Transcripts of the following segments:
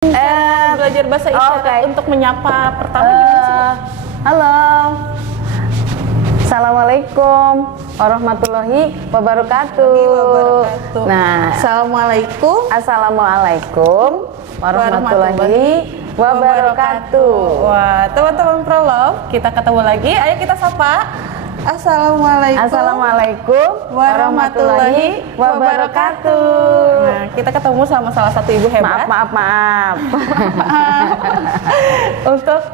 Belajar bahasa isyarat untuk menyapa pertama gimana sih? Halo. Assalamualaikum warahmatullahi wabarakatuh. Nah, Assalamualaikum warahmatullahi wabarakatuh. Wah, teman-teman Prolove, kita ketemu lagi. Ayo kita sapa. Assalamualaikum warahmatullahi wabarakatuh. Nah, kita ketemu sama salah satu ibu hebat. Maaf. Untuk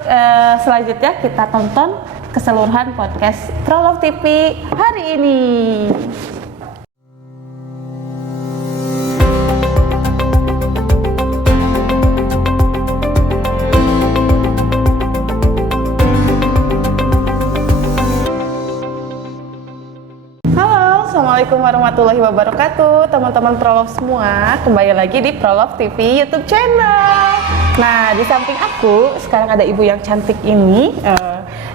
selanjutnya kita tonton keseluruhan podcast Prolove TV hari ini. Assalamualaikum warahmatullahi wabarakatuh, teman-teman Prolove semua. Kembali lagi di Prolove TV YouTube channel. Nah, di samping aku sekarang ada ibu yang cantik ini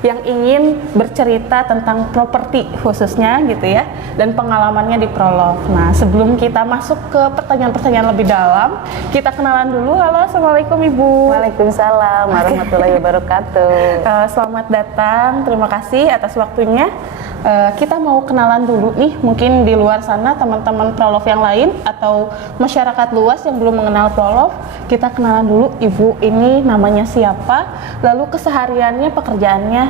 yang ingin bercerita tentang properti khususnya gitu ya, dan pengalamannya di Prolove. Nah, sebelum kita masuk ke pertanyaan-pertanyaan lebih dalam, kita kenalan dulu. Halo, assalamualaikum ibu. Waalaikumsalam warahmatullahi wabarakatuh. Selamat datang, terima kasih atas waktunya. Kita mau kenalan dulu nih, mungkin di luar sana teman-teman Prolove yang lain atau masyarakat luas yang belum mengenal Prolove, kita kenalan dulu ibu ini namanya siapa, lalu kesehariannya, pekerjaannya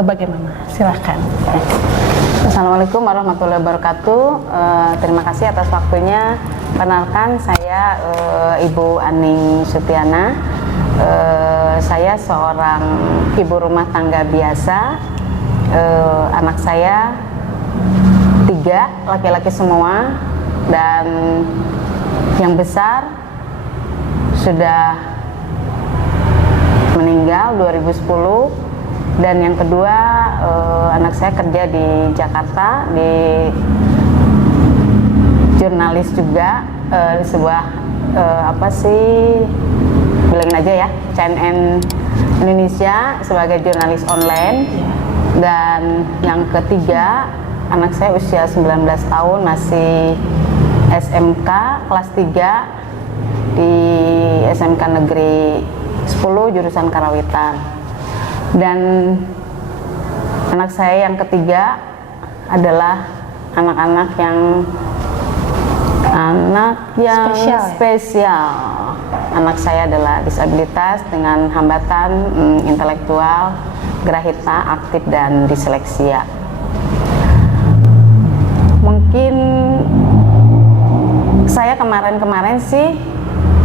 bagaimana, silahkan. Assalamualaikum warahmatullahi wabarakatuh. Terima kasih atas waktunya. Perkenalkan, saya Ibu Aning Sutiana. Saya seorang ibu rumah tangga biasa. Anak saya 3, laki-laki semua, dan yang besar sudah meninggal 2010, dan yang kedua anak saya kerja di Jakarta di jurnalis juga, di sebuah bilangin aja ya, CNN Indonesia sebagai jurnalis online. Dan yang ketiga, anak saya usia 19 tahun, masih SMK kelas 3 di SMK Negeri 10 jurusan Karawitan. Dan anak saya yang ketiga adalah anak-anak yang spesial. Anak saya adalah disabilitas dengan hambatan intelektual, grahita, aktif, dan disleksia. Mungkin saya kemarin sih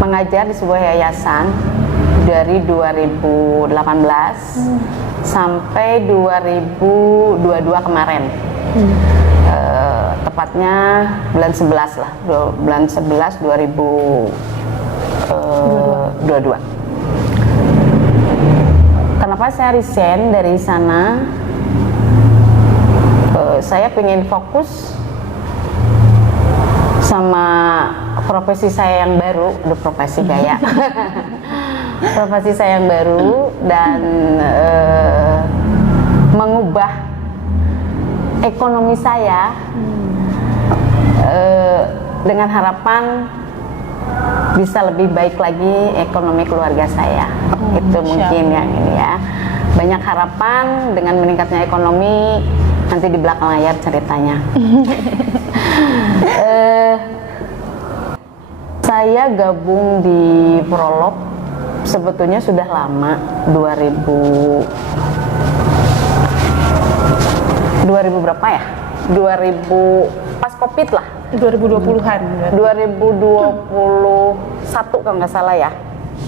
mengajar di sebuah yayasan dari 2018 sampai 2022 kemarin. Tepatnya bulan 11 lah, bulan 11 2022. Kenapa saya resign dari sana? Saya pengen fokus sama profesi saya yang baru, profesi saya yang baru, dan mengubah ekonomi saya dengan harapan bisa lebih baik lagi ekonomi keluarga saya. Itu mungkin yang ini ya. Banyak harapan dengan meningkatnya ekonomi, nanti di belakang layar ceritanya. Saya gabung di Prolove sebetulnya sudah lama, 2000 berapa ya? 2000 pas Covid lah. 2020-an. 2021 kalau nggak salah ya.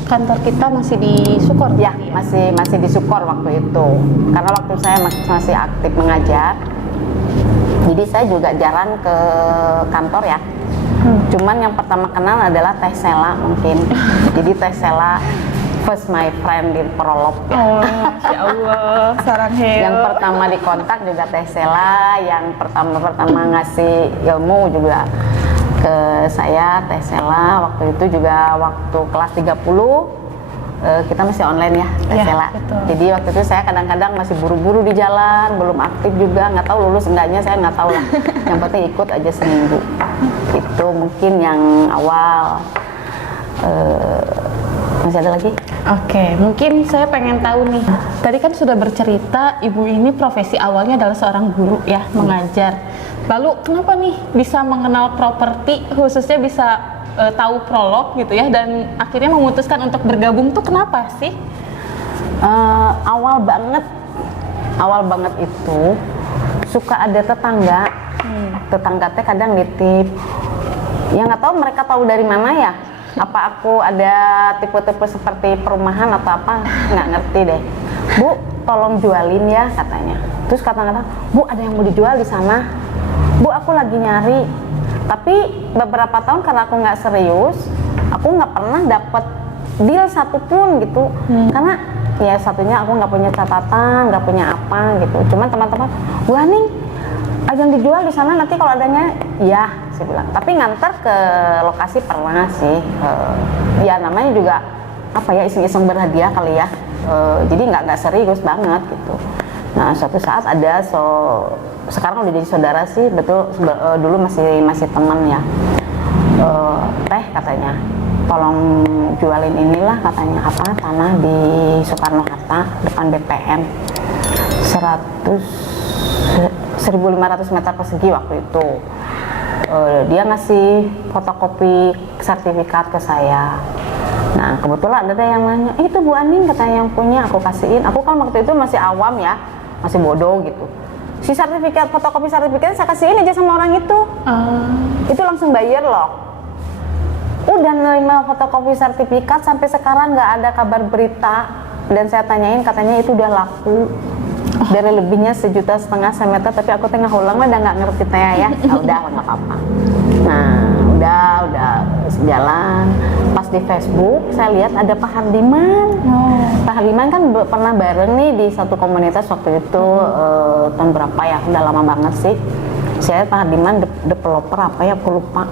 Kantor kita masih di Sukor ya? Masih di Sukor waktu itu. Karena waktu saya masih aktif mengajar. Jadi saya juga jarang ke kantor ya. Cuman yang pertama kenal adalah Teh Sela mungkin. Jadi Teh Sela first my friend di Prolove. Oh, Masya Allah, sarang heo. Yang pertama dikontak juga Teh Sela, yang pertama ngasih ilmu juga ke saya Teh Sela. Waktu itu juga waktu kelas 30 kita masih online ya, Teh Sela. Betul. Jadi waktu itu saya kadang-kadang masih buru-buru di jalan, belum aktif juga, nggak tahu lulus enggaknya, saya nggak tahu lah. Yang penting ikut aja seminggu. Itu mungkin yang awal. Masih ada lagi? Oke, mungkin saya pengen tahu nih. Tadi kan sudah bercerita ibu ini profesi awalnya adalah seorang guru ya, mengajar. Lalu kenapa nih bisa mengenal properti, khususnya bisa tahu prolog gitu ya, dan akhirnya memutuskan untuk bergabung tuh kenapa sih? Awal banget itu suka ada tetangga teh kadang nitip. Ya nggak tahu mereka tahu dari mana ya. Apa aku ada tipe-tipe seperti perumahan atau apa, nggak ngerti deh. Bu, tolong jualin ya katanya. Terus kata-kata, Bu ada yang mau dijual di sana. Bu aku lagi nyari. Tapi beberapa tahun karena aku nggak serius, aku nggak pernah dapet deal satupun gitu. Karena ya satunya aku nggak punya catatan, nggak punya apa gitu. Cuman teman-teman, Bu Aning ada yang dijual di sana, nanti kalau adanya ya saya bilang. Tapi nganter ke lokasi pernah sih. Ya namanya juga apa ya, iseng-iseng berhadiah kali ya. Jadi nggak serius banget gitu. Nah suatu saat ada sekarang udah jadi saudara sih, betul. Dulu masih teman ya. Teh katanya, tolong jualin inilah katanya, apa, tanah di Soekarno Hatta depan BPM 1.500 meter persegi waktu itu. Dia ngasih fotokopi sertifikat ke saya. Nah kebetulan ada yang nanya, itu Bu Aning katanya yang punya, aku kasihin. Aku kan waktu itu masih awam ya, masih bodoh gitu. Si sertifikat, fotokopi sertifikat saya kasihin aja sama orang itu. Itu langsung bayar loh. Udah nerima fotokopi sertifikat sampai sekarang nggak ada kabar berita. Dan saya tanyain, katanya itu udah laku. Dari lebihnya 1,5 juta semeter, tapi aku tengah ulang udah nggak ngerti teh ya. Udah nggak apa-apa. Nah udah jalan. Pas di Facebook saya lihat ada Pak Hardiman. Pak Hardiman kan pernah bareng nih di satu komunitas waktu itu. Tahun berapa ya? Udah lama banget sih. Saya Pak Hardiman developer apa ya? Aku lupa.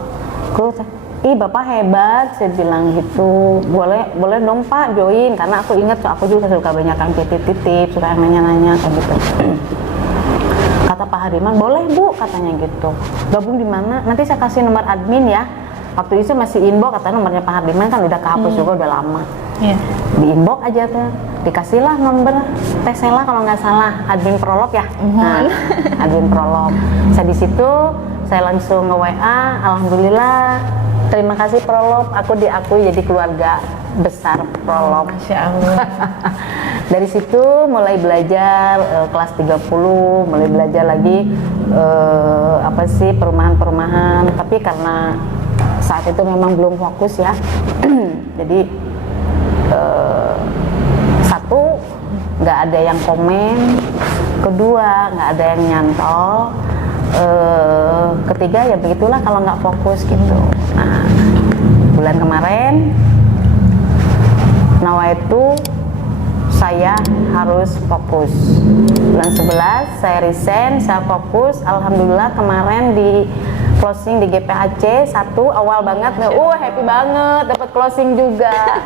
Ih Bapak hebat, saya bilang gitu. Boleh dong Pak join, karena aku ingat aku juga suka banyak yang titip, suka yang nanya-nanya kayak gitu. Kata Pak Hardiman, boleh Bu katanya gitu. Gabung di mana? Nanti saya kasih nomor admin ya. Waktu itu masih inbox, katanya nomornya Pak Hardiman kan udah kehapus juga, udah lama. Di inbox aja tuh, dikasihlah nomor Teh Sela kalau nggak salah, admin prolog ya. Nah, admin prolog. Saya di situ, saya langsung nge-WA, alhamdulillah. Terima kasih Prolog, aku diakui jadi keluarga besar Prolog. Masya Allah. Dari situ mulai belajar kelas 30, mulai belajar lagi apa sih perumahan-perumahan. Tapi karena saat itu memang belum fokus ya. Jadi satu, nggak ada yang komen. Kedua, nggak ada yang nyantol. Ketiga ya begitulah kalau nggak fokus gitu. Nah, bulan kemarin nawaitu saya harus fokus. Bulan 11 saya resign, saya fokus. Alhamdulillah kemarin di closing di GPHC 1 awal banget, happy banget dapat closing juga.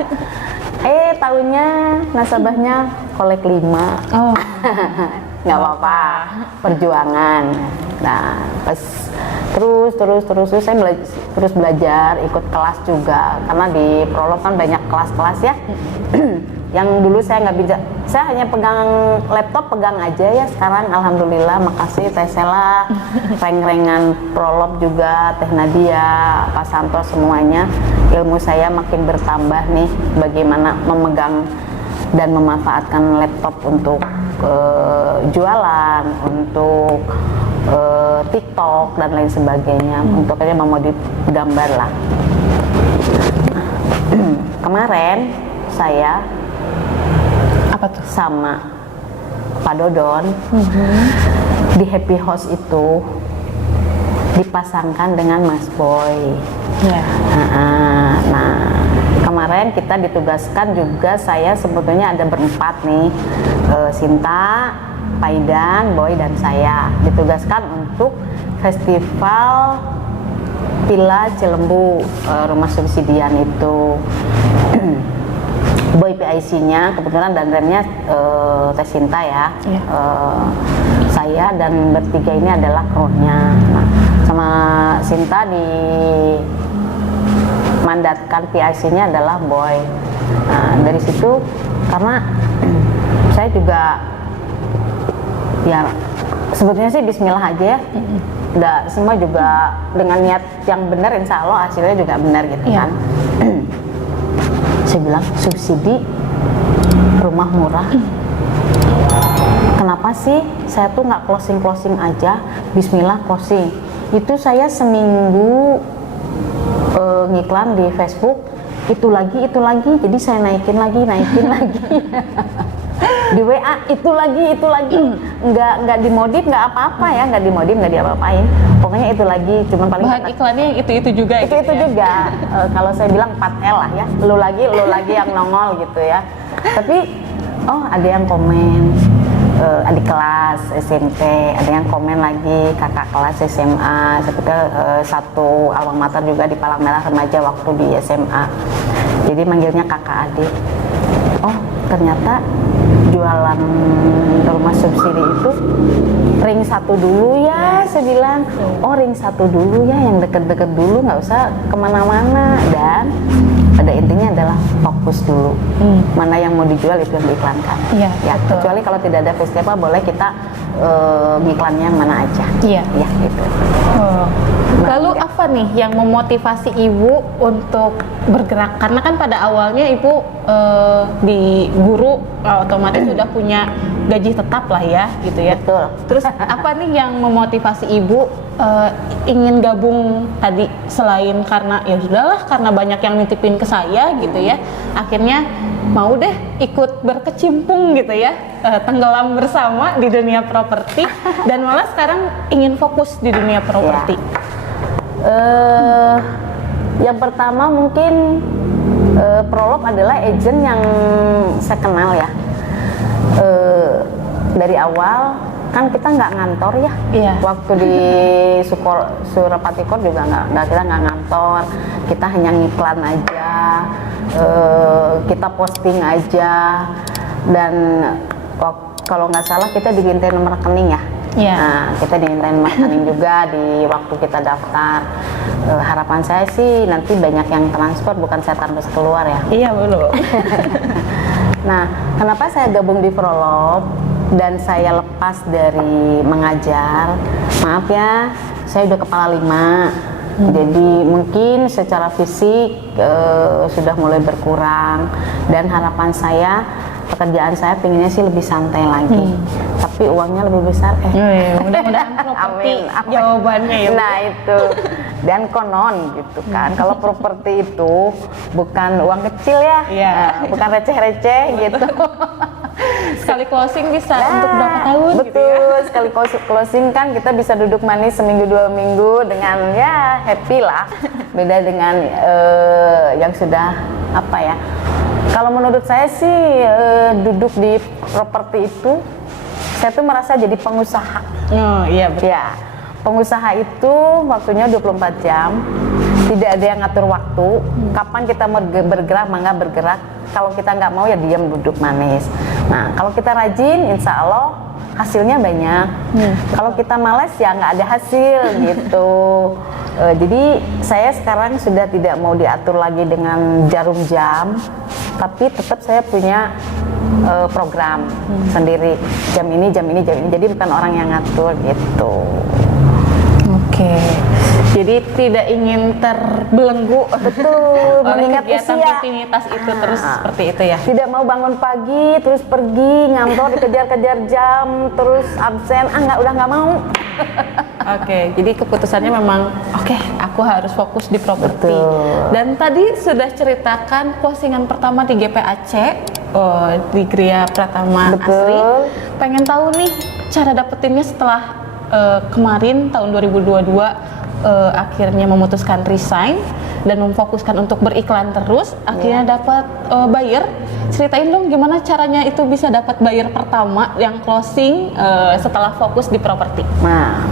Tahunnya nasabahnya kolek 5. Nggak apa-apa, perjuangan. Nah, pas terus saya terus belajar, ikut kelas juga, karena di Prolog kan banyak kelas-kelas ya. Yang dulu saya nggak bisa, saya hanya pegang laptop, pegang aja ya. Sekarang alhamdulillah, makasih Teh Sela, reng-rengan Prolog juga, Teh Nadia, Pak Santo, semuanya ilmu saya makin bertambah nih, bagaimana memegang dan memanfaatkan laptop untuk jualan, untuk TikTok dan lain sebagainya, untuk aja memodif gambar lah. Kemarin saya Apa tuh? sama Pak Dodon di Happy House itu dipasangkan dengan Mas Boy. Nah, kemarin kita ditugaskan juga, saya sebetulnya ada berempat nih, Sinta, Paidan, Boy, dan saya ditugaskan untuk festival Villa Cilembu, rumah subsidian itu. Boy PIC-nya kebetulan, dan remnya Teh Sinta ya. Saya dan bertiga ini adalah kru-nya. Nah, sama Sinta di mandatkan PIC-nya adalah Boy. Nah, dari situ karena saya juga ya sebetulnya sih Bismillah aja ya. Nggak semua juga dengan niat yang benar, insya Allah hasilnya juga benar gitu kan. Saya bilang subsidi rumah murah. Kenapa sih saya tuh nggak closing aja, Bismillah closing. Itu saya seminggu ngiklan di Facebook, itu lagi, jadi saya naikin lagi. Di WA itu lagi, nggak dimodif, nggak apa-apa ya, nggak dimodif, nggak diapa-apain. Pokoknya itu lagi, cuman paling bahan iklannya yang itu juga. Itu juga. Kalau saya bilang 4L lah ya, lu lagi yang nongol gitu ya. Tapi ada yang komen adik kelas SMP, ada yang komen lagi kakak kelas SMA, seperti satu alma mater juga di Palang Merah Remaja waktu di SMA. Jadi manggilnya kakak adik. Oh, ternyata jualan rumah subsidi itu ring 1 dulu ya, saya bilang. Oh, ring 1 dulu ya, yang deket-deket dulu, nggak usah kemana-mana. Dan pada intinya adalah fokus dulu. Mana yang mau dijual itu yang diiklankan. Iya, ya, kecuali kalau tidak ada festival boleh kita ngiklannya yang mana aja. Iya. Ya, gitu. Lalu apa nih yang memotivasi ibu untuk bergerak? Karena kan pada awalnya ibu di guru otomatis sudah punya gaji tetap lah ya, gitu ya. Betul. Terus apa nih yang memotivasi ibu ingin gabung tadi, selain karena ya sudahlah karena banyak yang nitipin ke saya gitu ya, akhirnya mau deh ikut berkecimpung gitu ya, tenggelam bersama di dunia properti dan malah sekarang ingin fokus di dunia properti. Yang pertama mungkin Prolog adalah agent yang saya kenal ya. Dari awal kan kita nggak ngantor ya. Iya. Waktu di Surapati Court juga kita nggak ngantor, kita hanya ngiklan aja, kita posting aja, dan kalau nggak salah kita dimintain nomor rekening ya. Iya. Nah, kita dimintain nomor rekening juga di waktu kita daftar. Harapan saya sih nanti banyak yang transfer, bukan saya terus keluar ya. Iya, belum. Nah, kenapa saya gabung di Prolog dan saya lepas dari mengajar? Maaf ya, saya udah kepala 5. Jadi mungkin secara fisik sudah mulai berkurang, dan harapan saya pekerjaan saya pinginnya sih lebih santai lagi, tapi uangnya lebih besar. Mudah-mudahan properti jawabannya ya. Nah itu, dan konon gitu kan, kalau properti itu bukan uang kecil ya, bukan receh-receh gitu. Sekali closing bisa untuk berapa tahun? Betul, gitu ya? sekali closing kan kita bisa duduk manis seminggu 2 minggu dengan ya happy lah. Beda dengan yang sudah apa ya. Kalau menurut saya sih duduk di properti itu, saya tuh merasa jadi pengusaha. Oh iya betul. Ya, pengusaha itu waktunya 24 jam, tidak ada yang ngatur waktu. Kapan kita mau bergerak, mangga bergerak. Kalau kita nggak mau ya diam duduk manis. Nah, kalau kita rajin, insya Allah hasilnya banyak. Kalau kita malas ya nggak ada hasil gitu. Jadi saya sekarang sudah tidak mau diatur lagi dengan jarum jam, tapi tetap saya punya program sendiri, jam ini. Jadi bukan orang yang ngatur gitu. Oke. Jadi tidak ingin terbelenggu oleh kegiatan rutinitas itu terus seperti itu ya. Tidak mau bangun pagi terus pergi ngantor, dikejar-kejar jam terus absen, udah nggak mau. Oke, jadi keputusannya memang aku harus fokus di properti. Dan tadi sudah ceritakan closingan pertama di GPAC, di Gria Pratama Asri. Pengen tahu nih cara dapetinnya setelah kemarin tahun 2022 akhirnya memutuskan resign dan memfokuskan untuk beriklan terus, akhirnya dapat buyer. Ceritain dong gimana caranya itu bisa dapat buyer pertama yang closing setelah fokus di properti. Nah,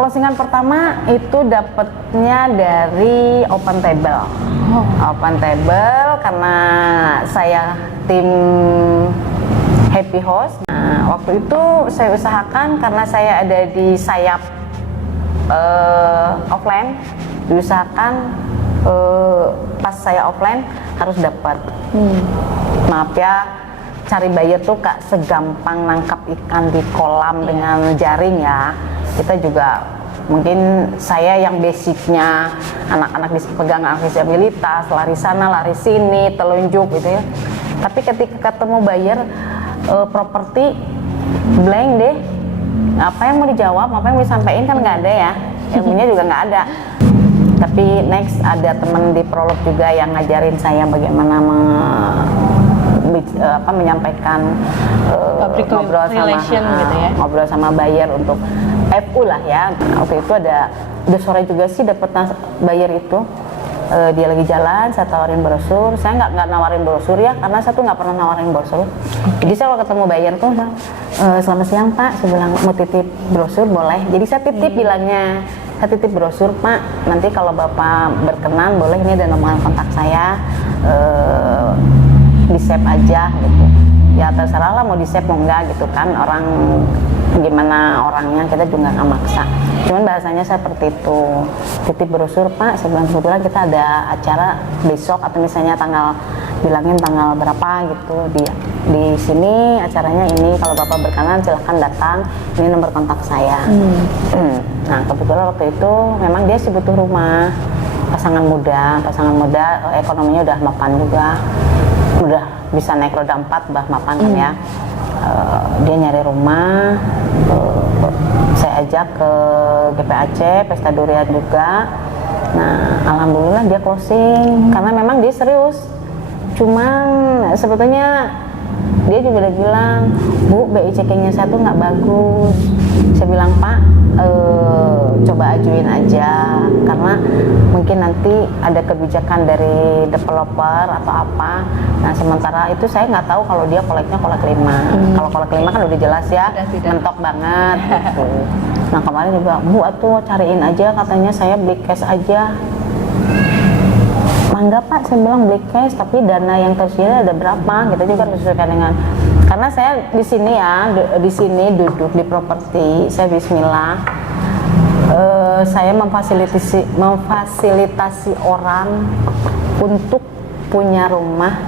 closingan pertama itu dapatnya dari open table. Open table karena saya tim Happy Host. Nah, waktu itu saya usahakan karena saya ada di sayap offline, diusahakan pas saya offline harus dapat. Maaf ya, cari buyer tuh gak segampang nangkap ikan di kolam dengan jaring ya. Kita juga mungkin saya yang basicnya anak-anak pegang anak disabilitas, lari sana lari sini, telunjuk gitu ya. Tapi ketika ketemu buyer properti blank deh, apa yang mau dijawab, apa yang mau disampaikan kan nggak ada ya, ilmunya juga nggak ada. Tapi next ada teman di Prolog juga yang ngajarin saya bagaimana menyampaikan ngobrol sama gitu ya. ngobrol sama buyer untuk FU lah ya. Waktu itu udah sore juga sih dapat buyer itu. Dia lagi jalan, saya tawarin brosur. Saya nggak nawarin brosur ya, karena saya tuh nggak pernah nawarin brosur. Jadi saya kalau ketemu buyer tuh, selamat siang Pak, saya bilang mau titip brosur boleh. Jadi saya titip bilangnya, saya titip brosur Pak. Nanti kalau Bapak berkenan boleh, ini ada nomor kontak saya, di save aja gitu. Ya terserah lah mau di save mau enggak gitu kan, orang gimana orangnya, kita juga nggak maksa. Cuman bahasanya seperti itu, titip brosur Pak, saya bilang kebetulan kita ada acara besok atau misalnya bilangin tanggal berapa gitu, di sini acaranya ini, kalau Bapak berkenan silahkan datang, ini nomor kontak saya. Nah kebetulan waktu itu memang dia sih butuh rumah, pasangan muda ekonominya udah mapan juga, udah bisa naik roda 4 bah mapan kan ya. Dia nyari rumah, saya ajak ke GPAC, Pesta Durian juga. Nah, alhamdulillah dia closing karena memang dia serius. Cuman sebetulnya dia juga udah bilang, Bu, BI checkingnya saya tuh nggak bagus. Saya bilang, Pak, coba ajuin aja karena mungkin nanti ada kebijakan dari developer atau apa. Nah sementara itu saya nggak tahu kalau dia koleknya kolek 5. Kalau kolek 5 kan udah jelas ya, mentok banget gitu. Nah kemarin juga, Bu, atuh cariin aja, katanya saya beli cash aja. Mangga Pak, saya bilang beli cash, tapi dana yang tersedia ada berapa? Kita juga harus sesuaikan dengan, karena saya di sini ya, di sini duduk di properti, saya Bismillah, saya memfasilitasi orang untuk punya rumah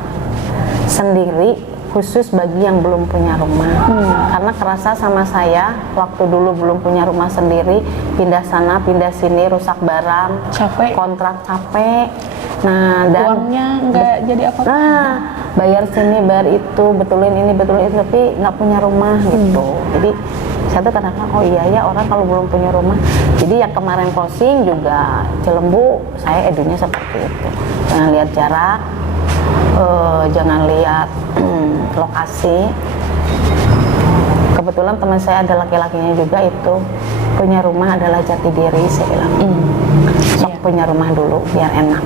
sendiri, khusus bagi yang belum punya rumah. Karena kerasa sama saya waktu dulu belum punya rumah sendiri, pindah sana pindah sini, rusak barang, capek, kontrak capek. Nah, dan uangnya nggak jadi apa-apa. Nah, bayar sini, bayar itu, betulin ini, betulin itu, tapi nggak punya rumah gitu. Jadi saya tuh kadang-kadang, oh iya ya, orang kalau belum punya rumah. Jadi yang kemarin closing juga Cilembu, saya edunya seperti itu. Jangan lihat jarak, jangan lihat lokasi. Kebetulan teman saya ada laki-lakinya juga itu, punya rumah adalah jati diri, saya bilang. Sok punya rumah dulu biar enak.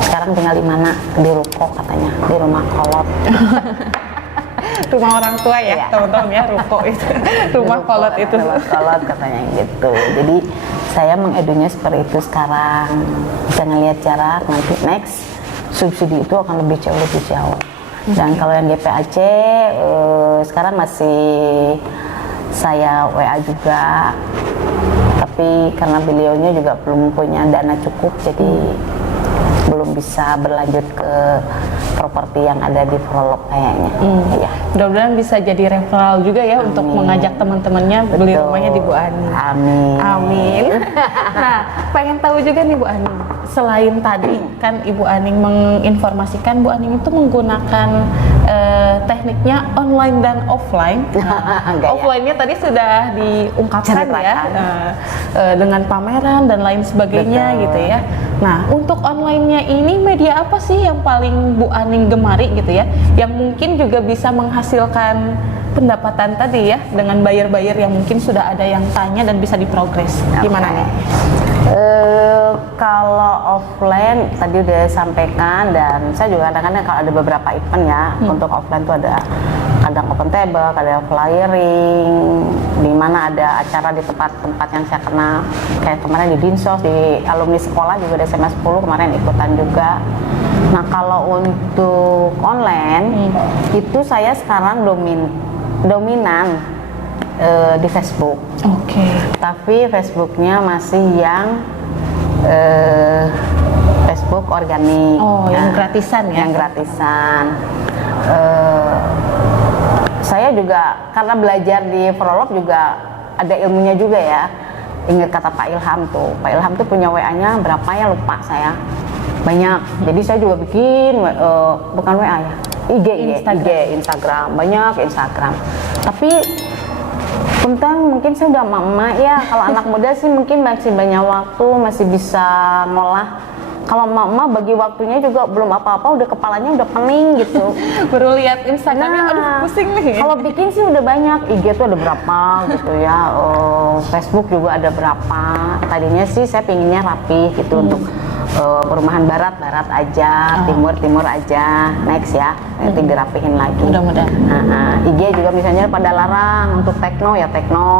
Sekarang tinggal di mana? Di ruko katanya, di rumah kolot. Rumah orang tua ya, teman-teman ya, ruko itu. Rumah kolot itu. Rumah kolot katanya gitu. Jadi saya mengedunya seperti itu sekarang. Jangan lihat jarak, nanti next subsidi itu akan lebih jauh. Dan kalau yang GPAC sekarang masih saya WA juga. Tapi karena beliaunya juga belum punya dana cukup, jadi belum bisa berlanjut ke properti yang ada di Prolog kayaknya. Ya. Mudah-mudahan bisa jadi referral juga ya. Amin. Untuk mengajak teman-temannya beli rumahnya di Bu Ani. Amin. Amin. Nah, pengen tahu juga nih Bu Ani, selain tadi kan Ibu Aning menginformasikan Bu Aning itu menggunakan tekniknya online dan offline. Nah, offline-nya tadi sudah diungkapkan ya, dengan pameran dan lain sebagainya. Betul. Gitu ya. Nah, untuk online-nya ini media apa sih yang paling Bu Aning gemari gitu ya, yang mungkin juga bisa menghasilkan pendapatan tadi ya, dengan buyer-buyer yang mungkin sudah ada yang tanya dan bisa diprogres. Gimana nih? Kalau offline tadi udah sampaikan, dan saya juga kadang-kadang kalau ada beberapa event ya, untuk offline tuh ada kadang open table, ada flyering, di mana ada acara di tempat-tempat yang saya kenal, kayak kemarin di Dinsos, di alumni sekolah juga ada SMA 10 kemarin ikutan juga. Nah kalau untuk online itu saya sekarang dominan di Facebook. Tapi Facebooknya masih yang Facebook organik. Oh, yang gratisan ya? Yang gratisan. Saya juga karena belajar di Prolog juga ada ilmunya juga ya. Ingat kata Pak Ilham tuh. Pak Ilham tuh punya WA-nya berapa ya, lupa saya. Banyak. Jadi saya juga bikin bukan WA ya. IG, Instagram. Banyak Instagram. Tapi mungkin saya udah mama ya. Kalau anak muda sih mungkin masih banyak waktu, masih bisa ngolah. Kalau mama bagi waktunya juga belum apa-apa, udah kepalanya udah pening gitu. Baru lihat Instagramnya, aduh pusing nih. Kalau bikin sih udah banyak, IG tuh ada berapa gitu ya, Facebook juga ada berapa. Tadinya sih saya pinginnya rapi gitu untuk perumahan barat aja, timur aja, next ya, nanti dirapihin lagi. Mudah-mudahan. IG juga misalnya pada larang untuk tekno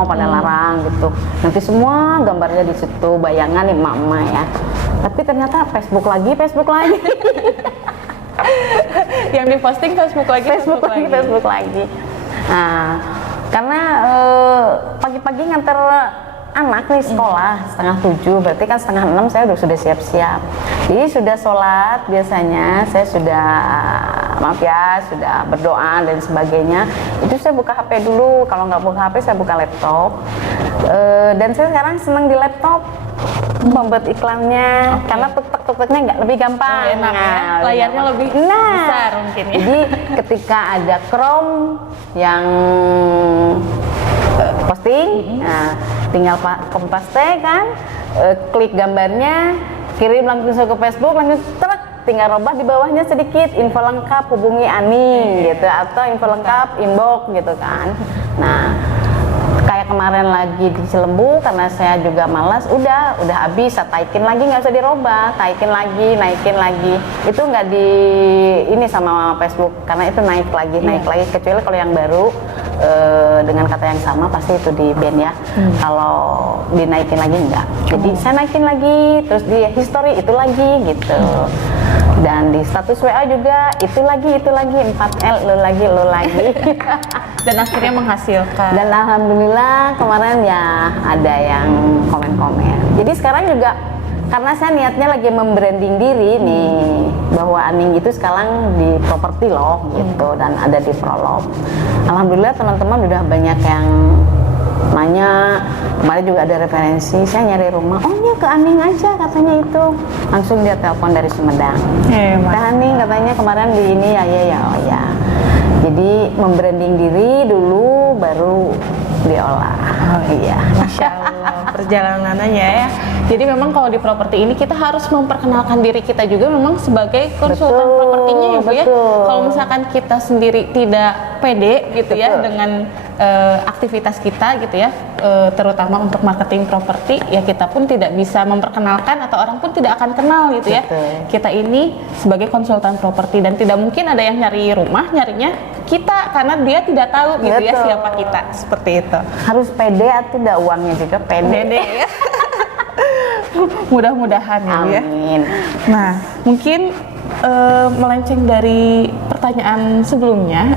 pada larang gitu. Nanti semua gambarnya di situ, bayangan emak-emak ya. Tapi ternyata Facebook lagi. Yang diposting Facebook lagi. Nah, karena pagi-pagi nganter anak nih sekolah 6:30, berarti kan 5:30 saya sudah siap-siap. Jadi sudah sholat biasanya saya sudah sudah berdoa dan sebagainya. Itu saya buka HP dulu. Kalau nggak buka HP saya buka laptop. Dan saya sekarang senang di laptop membuat iklannya, karena tuk-tuk-tuknya nggak lebih gampang. Enak ya, layarnya lebih besar mungkin ya. Jadi ketika ada Chrome yang posting, nah tinggal paste kan, klik gambarnya, kirim langsung ke Facebook, langsung tinggal robah di bawahnya sedikit, info lengkap hubungi Ani gitu, atau info lengkap inbox gitu kan. Nah, kayak kemarin lagi di Cilembu, karena saya juga malas, udah habis, saya taikin lagi, nggak usah dirobah, naikin lagi. Itu nggak di ini sama Facebook, karena itu naik lagi, kecuali kalau yang baru dengan kata yang sama pasti itu di ban ya. Kalau dinaikin lagi enggak. Jadi saya naikin lagi, terus di history itu lagi gitu. Dan di status WA juga itu lagi 4L lo lagi. Dan akhirnya menghasilkan. Dan alhamdulillah kemarin ya ada yang komen-komen. Jadi sekarang juga karena saya niatnya lagi membranding diri nih, bahwa Aning itu sekarang di properti loh gitu, dan ada di Prolog. Alhamdulillah teman-teman udah banyak yang nanya. Kemarin juga ada referensi, saya nyari rumah, oh ya ke Aning aja katanya itu. Langsung dia telepon dari Sumedang. Teh Aning katanya kemarin di ini ya. Oh ya. Jadi membranding diri dulu baru diolah. Oh iya, Masya Allah perjalanannya ya. Jadi memang kalau di properti ini kita harus memperkenalkan diri kita juga memang sebagai konsultan propertinya ya Bu ya. Kalau misalkan kita sendiri tidak pede gitu ya dengan aktivitas kita gitu ya, terutama untuk marketing properti, ya kita pun tidak bisa memperkenalkan atau orang pun tidak akan kenal gitu ya. Kita ini sebagai konsultan properti, dan tidak mungkin ada yang nyari rumah nyarinya kita karena dia tidak tahu gitu ya siapa kita, seperti itu. Harus pede atau tidak, uangnya juga pede ya. Mudah-mudahan ya Bu ya. Amin. Nah, mungkin melenceng dari pertanyaan sebelumnya,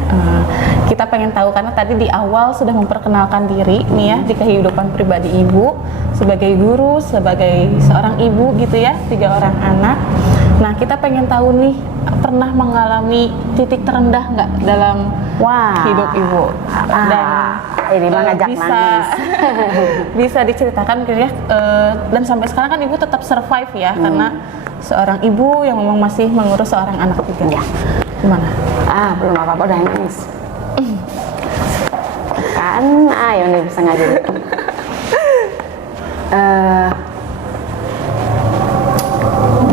kita pengen tahu karena tadi di awal sudah memperkenalkan diri nih ya di kehidupan pribadi Ibu sebagai guru, sebagai seorang ibu gitu ya, 3 orang anak. Nah, kita pengen tahu nih, pernah mengalami titik terendah nggak dalam hidup Ibu? Dan ini mah ngajak nangis. Bisa diceritakan mungkin ya, dan sampai sekarang kan Ibu tetap survive ya, karena seorang ibu yang memang masih mengurus seorang anak juga. Ya. Gimana? Belum apa-apa udah nangis. Kan, ayo nih bisa ngajar.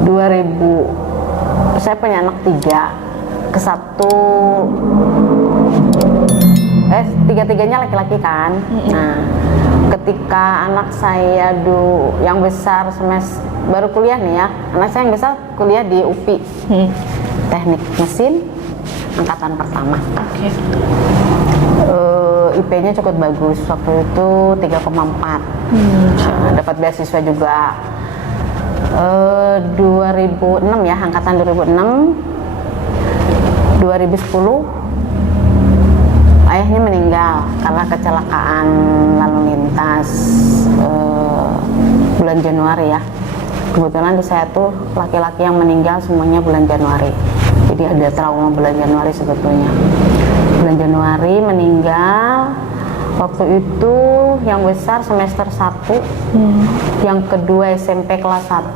2000, saya punya anak 3, tiga-tiganya laki-laki kan. Nah, ketika anak saya yang besar baru kuliah nih ya, anak saya yang besar kuliah di UPI, teknik mesin, angkatan pertama. IP-nya cukup bagus, waktu itu 3,4. Dapat beasiswa juga. 2006 ya, angkatan 2006. 2010 ayahnya meninggal karena kecelakaan lalu lintas bulan Januari ya. Kebetulan di saya tuh laki-laki yang meninggal semuanya bulan Januari. Jadi ada trauma bulan Januari sebetulnya. Bulan Januari meninggal. Waktu itu yang besar semester 1, yang kedua SMP kelas 1,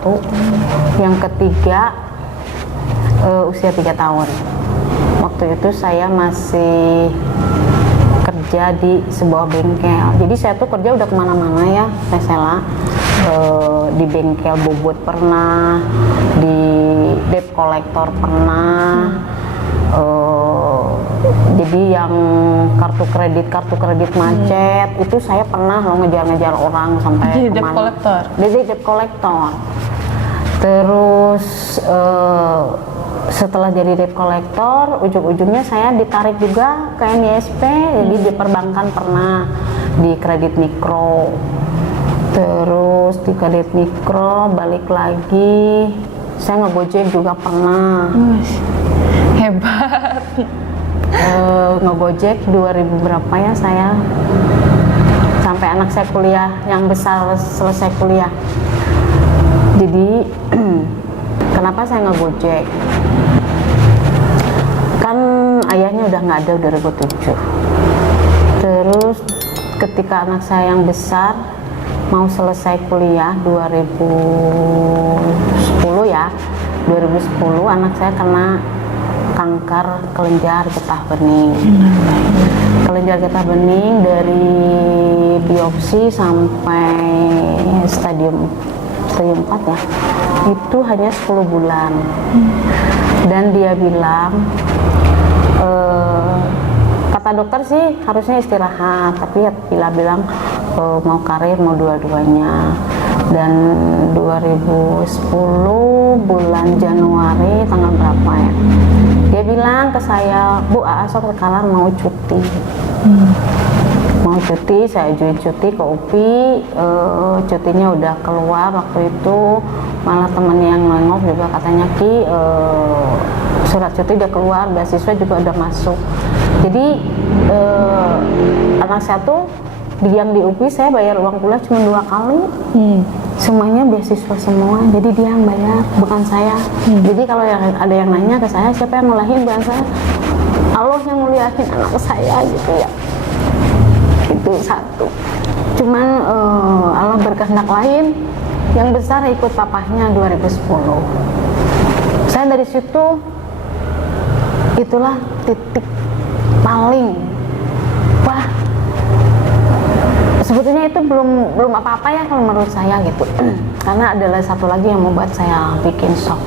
yang ketiga usia 3 tahun. Waktu itu saya masih kerja di sebuah bengkel. Jadi saya tuh kerja udah kemana-mana ya, Sela. Di bengkel bobot pernah, di debt collector pernah. Jadi yang kartu kredit macet itu saya pernah loh ngejar-ngejar orang sampai jadi kemana. debt collector. Jadi debt collector. Terus setelah jadi debt collector, ujung-ujungnya saya ditarik juga ke NISP, jadi di perbankan pernah, di kredit mikro. Terus di kredit mikro balik lagi, saya ngegojek juga pernah. Hebat. Ngegojek 2000 berapa ya saya, sampai anak saya kuliah, yang besar selesai kuliah. Jadi kenapa saya ngegojek? Kan ayahnya udah nggak ada 2007. Terus ketika anak saya yang besar mau selesai kuliah 2010 ya, 2010 anak saya kena kanker kelenjar getah bening. Kelenjar getah bening dari biopsi sampai stadium 4 ya, itu hanya 10 bulan. Dan dia bilang, kata dokter sih harusnya istirahat, tapi bila bilang mau karir, mau dua-duanya. Dan 2010 bulan Januari tanggal berapa ya, dia bilang ke saya, Bu, Aasok sekarang mau cuti. Mau cuti, saya ajuin cuti ke UPI. Cutinya udah keluar waktu itu, malah temennya yang nengok juga katanya, Ki, surat cuti udah keluar, beasiswa juga udah masuk. Jadi anak saya tuh yang di UPI saya bayar uang kuliah cuma 2 kali. Semuanya beasiswa semua, jadi dia yang bayar, bukan saya. Jadi kalau ada yang nanya ke saya, siapa yang ngulahin, bukan saya, Allah yang nguliahin anak saya gitu ya. Itu satu. Cuman Allah berkehendak lain, yang besar ikut papahnya 2010. Saya dari situ, itulah titik paling, wah, sebetulnya itu belum apa-apa ya kalau menurut saya gitu. Karena adalah satu lagi yang membuat saya bikin shock.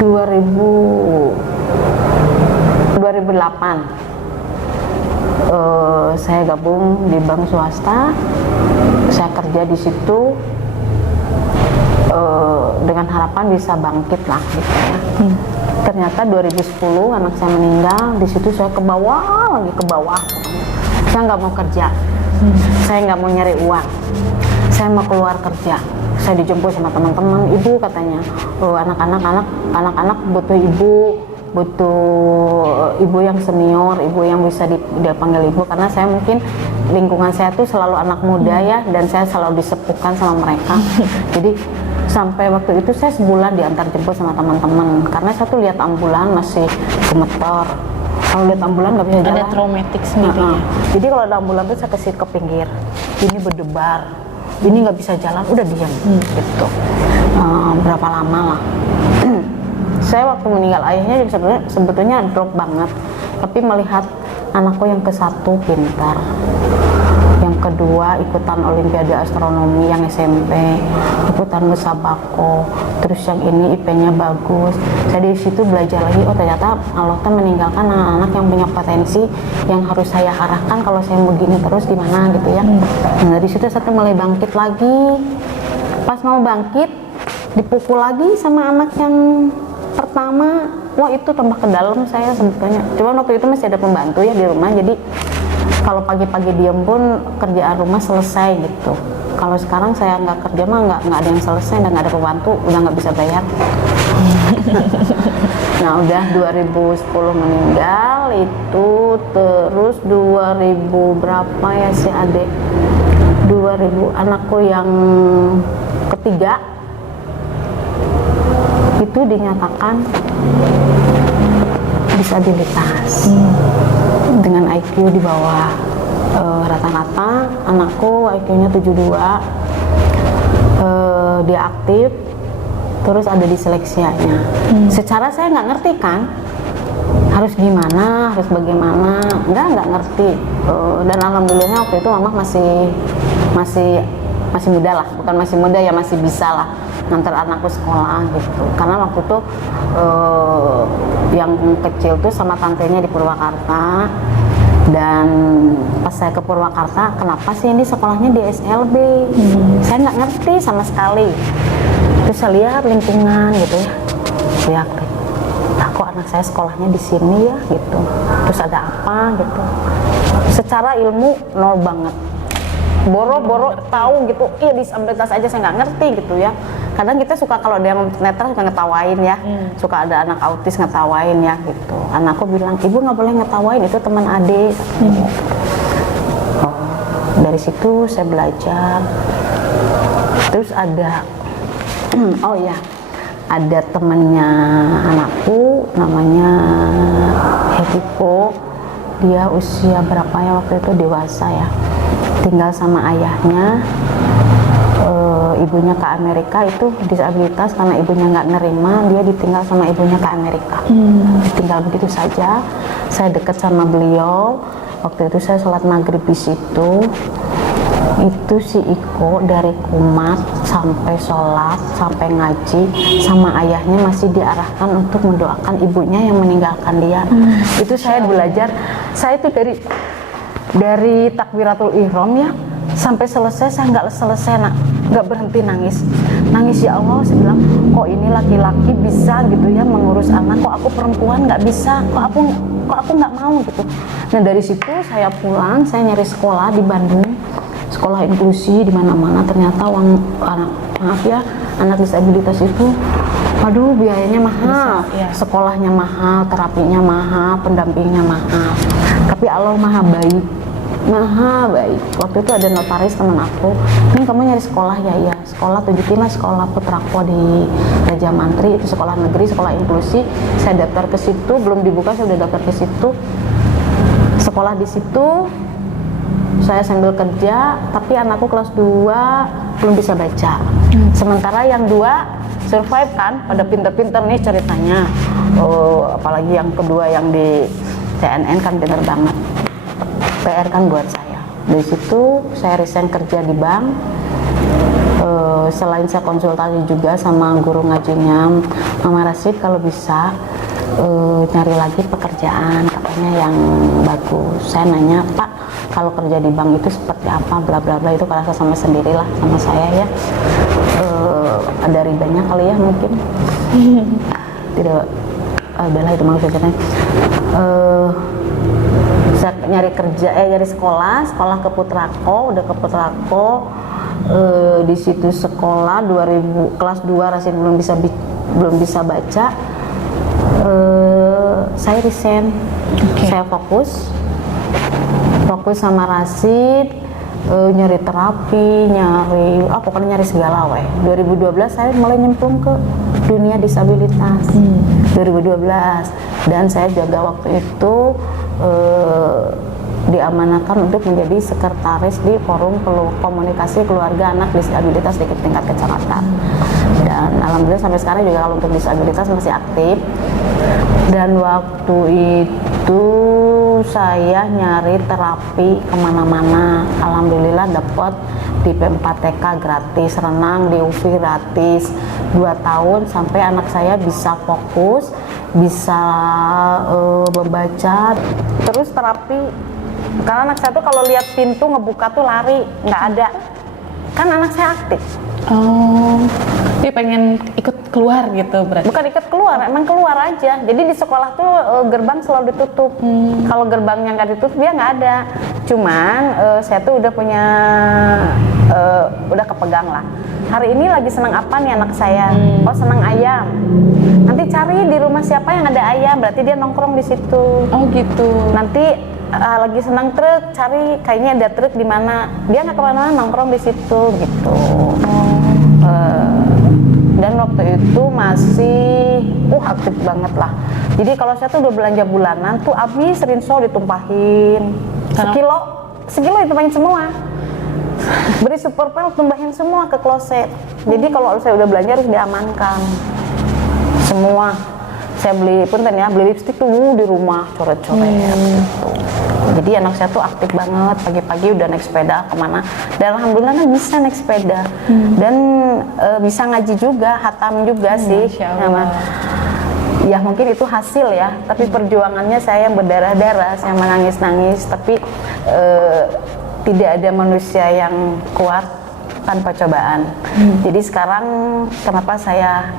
2008 saya gabung di bank swasta, saya kerja di situ dengan harapan bisa bangkit lah gitu ya. Ternyata 2010 anak saya meninggal, di situ saya ke bawah lagi, ke bawah. Saya nggak mau kerja, saya nggak mau nyari uang, saya mau keluar kerja. Saya dijemput sama teman-teman, ibu katanya, anak-anak butuh ibu, butuh ibu yang senior, ibu yang bisa dipanggil ibu, karena saya mungkin lingkungan saya tuh selalu anak muda ya, dan saya selalu disepuhkan sama mereka. Jadi sampai waktu itu saya sebulan diantar jemput sama teman-teman, karena saya tuh lihat ambulan masih gemeter. Kalau lihat ambulan nggak bisa jalan. Ada traumatik sendiri. Jadi kalau ada ambulan tuh saya kasih ke pinggir, ini berdebar, ini nggak bisa jalan, udah diam gitu. Berapa lama lah. Saya waktu meninggal ayahnya sebetulnya drop banget, tapi melihat anakku yang ke-1 pintar, yang kedua ikutan olimpiade astronomi yang SMP, ikutan musabako, terus yang ini IP-nya bagus. Saya di situ belajar lagi, oh ternyata Allah tuh meninggalkan anak-anak yang punya potensi, yang harus saya arahkan kalau saya begini terus gimana gitu ya. Nah dari situ saya tuh mulai bangkit lagi. Pas mau bangkit, dipukul lagi sama anak yang pertama. Wah itu tambah ke dalam saya sebetulnya. Cuma waktu itu masih ada pembantu ya di rumah, jadi kalau pagi-pagi diem pun kerjaan rumah selesai gitu. Kalau sekarang saya nggak kerja mah nggak ada yang selesai dan nggak ada pembantu, udah nggak bisa bayar. Nah udah 2010 meninggal itu, terus 2000 berapa ya si adek, 2000 anakku yang ketiga itu dinyatakan disabilitas dengan IQ di bawah rata-rata. Anakku IQ-nya 72, dia aktif, terus ada disleksianya. Secara saya nggak ngerti kan harus gimana, harus bagaimana, nggak ngerti. Dan alhamdulillahnya waktu itu mama masih muda lah, bukan masih muda ya, masih bisa lah ngantar anakku sekolah gitu. Karena waktu itu yang kecil tuh sama tantenya di Purwakarta, dan pas saya ke Purwakarta, kenapa sih ini sekolahnya di SLB? Saya nggak ngerti sama sekali. Terus saya lihat lingkungan gitu ya, lihat kok anak saya sekolahnya di sini ya gitu. Terus ada apa gitu. Secara ilmu nol banget. Boro-boro tahu gitu, iya disabilitas aja saya nggak ngerti gitu ya. Kadang kita suka kalau dia netra suka ngetawain ya, suka ada anak autis ngetawain ya gitu. Anakku bilang, ibu nggak boleh ngetawain, itu teman adik. Dari situ saya belajar. Terus ada, oh ya, ada temannya anakku namanya Hetiko. Dia usia berapa ya waktu itu, dewasa ya, tinggal sama ayahnya. Ibunya ke Amerika, itu disabilitas karena ibunya nggak nerima, dia ditinggal sama ibunya ke Amerika. Ditinggal begitu saja. Saya dekat sama beliau. Waktu itu saya sholat maghrib di situ. Itu si Iko dari kumat sampai sholat, sampai ngaji, sama ayahnya masih diarahkan untuk mendoakan ibunya yang meninggalkan dia. Itu saya belajar. Saya itu dari takbiratul ihram ya sampai selesai, saya nggak selesai nggak berhenti nangis ya Allah. Saya bilang, kok ini laki-laki bisa gitu ya mengurus anak, kok aku perempuan nggak bisa, kok aku nggak mau gitu. Nah dari situ saya pulang, saya nyari sekolah di Bandung, sekolah inklusi di mana-mana. Ternyata anak disabilitas itu, aduh biayanya mahal, sekolahnya mahal, terapinya mahal, pendampingnya mahal. Tapi Allah maha baik. Waktu itu ada notaris teman aku, ini kamu nyari sekolah ya, sekolah tunjukin lah sekolah putraku di Raja Mantri, itu sekolah negeri, sekolah inklusi. Saya daftar ke situ, belum dibuka saya udah daftar ke situ, sekolah di situ. Saya sambil kerja, tapi anakku kelas 2 belum bisa baca. Sementara yang 2 survive kan, pada pinter-pinter nih ceritanya. Apalagi yang kedua yang di CNN kan pinter banget. PR kan buat saya. Dari situ saya resign kerja di bank. Selain saya konsultasi juga sama guru ngajinya Mama Rasid, kalau bisa nyari lagi pekerjaan katanya yang bagus. Saya nanya, Pak, kalau kerja di bank itu seperti apa, bla bla bla. Itu kerasa sama sendirilah sama saya ya. Ada ribanya kali ya mungkin. Tidak, bela itu maksudnya. Saya nyari kerja, nyari sekolah ke Putrako, udah ke Putrako. Di situ sekolah 2000 kelas 2 Rasid belum bisa baca. Saya resign. Saya fokus sama Rasid, nyari terapi, pokoknya nyari segala 2012 saya mulai nyemplung ke dunia disabilitas. 2012, dan saya juga waktu itu diamanahkan untuk menjadi sekretaris di forum komunikasi keluarga anak disabilitas di tingkat kecamatan. Dan alhamdulillah sampai sekarang juga kalau untuk disabilitas masih aktif. Dan waktu itu saya nyari terapi kemana-mana, alhamdulillah dapat di P4TK gratis, renang di UFI gratis 2 tahun sampai anak saya bisa fokus, bisa membaca. Terus terapi, karena anak saya tuh kalau lihat pintu ngebuka tuh lari, nggak ada, kan anak saya aktif. Dia pengen ikut keluar gitu berarti? Bukan ikut keluar, emang keluar aja. Jadi di sekolah tuh gerbang selalu ditutup. Kalau gerbangnya nggak ditutup dia nggak ada. Cuman saya tuh udah punya, udah kepegang lah. Hari ini lagi senang apa nih anak saya? Oh senang ayam. Nanti cari di rumah siapa yang ada ayam, berarti dia nongkrong di situ. Oh gitu. Nanti lagi senang truk, cari kayaknya ada truk di mana. Dia nggak kemana-mana, nongkrong di situ gitu. Dan waktu itu masih aktif banget lah. Jadi kalau saya tuh udah belanja bulanan tuh habis rinso ditumpahin. Sekilo ditumpahin semua. Beri super pel tumpahin semua ke kloset. Jadi kalau saya udah belanja harus diamankan. Semua. Saya beli punten ya, beli lipstik tuh di rumah coret-coret gitu. Jadi anak saya tuh aktif banget, pagi-pagi udah naik sepeda kemana. Dan alhamdulillah bisa naik sepeda. Dan bisa ngaji juga, hatam juga sih. Ya mungkin itu hasil ya, tapi perjuangannya saya yang berdarah-darah, saya menangis-nangis, tapi tidak ada manusia yang kuat tanpa cobaan. Jadi sekarang kenapa saya